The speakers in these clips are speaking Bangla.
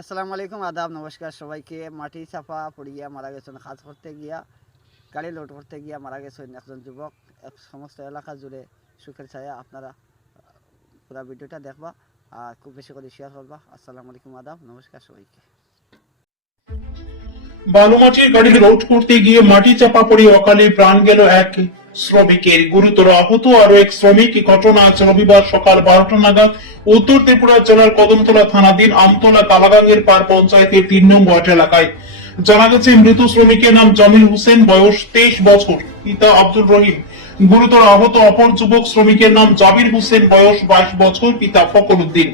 আসসালামু আলাইকুম, আদাব, নমস্কার সবাইকে। মাটি চাপা পড়িয়া মারা গেছেন কাজ করতে গিয়া, গাড়ি লোড করতে গিয়া মারা গেছেন একজন যুবক। এক সমস্ত এলাকা জুড়ে সুখের ছায়া আপনারা, পুরো ভিডিওটা দেখবা আর খুব বেশি করে শেয়ার করবা। আসসালামু আলাইকুম, আদাব, নমস্কার সবাইকে। বালুমাটির গাড়ি লোড করতে গিয়ে মাটি চাপা পড়ে অকালে প্রাণ গেল এক শ্রমিকের গুরুতর আহত আরও এক শ্রমিক ঘটনা আছে রবিবার সকাল বারোটা নাগাদ উত্তর ত্রিপুরা জেলার কদমতলা থানাধীন আমতলা কালাগাঙ্গের পার পঞ্চায়েতের তিন নং ওয়ার্ড এলাকায়। জানা গেছে, মৃত শ্রমিকের নাম জামিল হোসেন, বয়স তেইশ বছর, পিতা আব্দুল রহিম। গুরুতর আহত অপর যুবক শ্রমিকের নাম জাবির হোসেন, বয়স বাইশ বছর, পিতা ফকর উদ্দিন।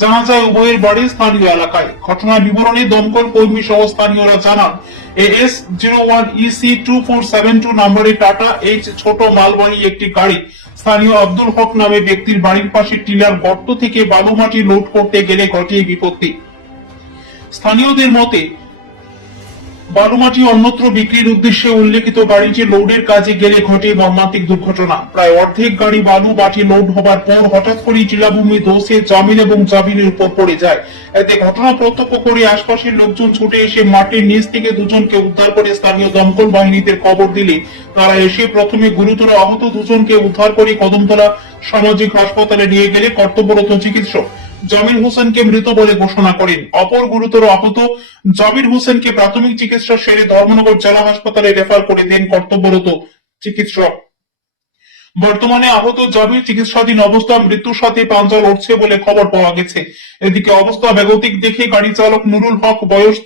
জানা যায়, উভয়ের বাড়ি স্থানীয় এলাকায়। ঘটনার বিবরণে দমকল কর্মী সহ স্থানীয়রা জানান, AS zero one EC two four seven two নম্বরে টাটা এইচ ছোট মালবাহী একটি গাড়ি। স্থানীয় আব্দুল হক নামে ব্যক্তির বাড়ির পাশে টিলার গর্ত থেকে বালুমাটি লোড করতে গেলে ঘটে বিপত্তি। স্থানীয়দের মতে বালুমাটি অন্যত্র বিক্রির উদ্দেশ্যে উল্লেখিত গাড়িটি লোডের কাজে গেলে ঘটে মর্মান্তিক দুর্ঘটনা। প্রায় অর্ধেক গাড়ি বালু বাটি লোড হবার পর হঠাৎ করেই টিলাভূমি দোষে জামিন এবং জামিনের উপর পড়ে যায়। এতে ঘটনা প্রত্যক্ষ করে আশপাশের লোকজন ছুটে এসে মাটির নিচ থেকে দুজনকে উদ্ধার করে স্থানীয় দমকল বাহিনীদের খবর দিলে তারা এসে প্রথমে গুরুতর আহত দুজনকে উদ্ধার করে কদমতলা সামাজিক হাসপাতালে নিয়ে গেলে কর্তব্যরত চিকিৎসক জামির হোসেনকে মৃত বলে ঘোষণা করেন। অপর গুরুতর আহত জামির হোসেনকে প্রাথমিক চিকিৎসা সেরে ধর্মনগর জেলা হাসপাতালে রেফার করে দেন কর্তব্যরত চিকিৎসক। বর্তমানে আহত জাবির চিকিৎসাধীন অবস্থা মৃত্যুর সাথে পাঞ্জা উঠছে বলে খবর পাওয়া গেছে। এদিকে অবস্থা বেগতিক দেখে গাড়ি চালক নুরুল হক বয়স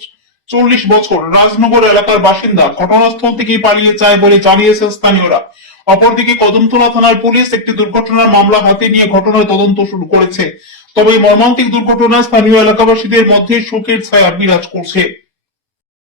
চল্লিশ বছর রাজনগর এলাকার বাসিন্দা ঘটনাস্থল থেকে পালিয়ে যায় বলে জানিয়েছেন স্থানীয়রা। অপরদিকে কদমতলা থানার পুলিশ একটি দুর্ঘটনার মামলা হাতে নিয়ে ঘটনার তদন্ত শুরু করেছে। তবে মর্মান্তিক দুর্ঘটনা স্থানীয় এলাকাবাসীদের মধ্যে শোকের ছায়া বিরাজ করছে।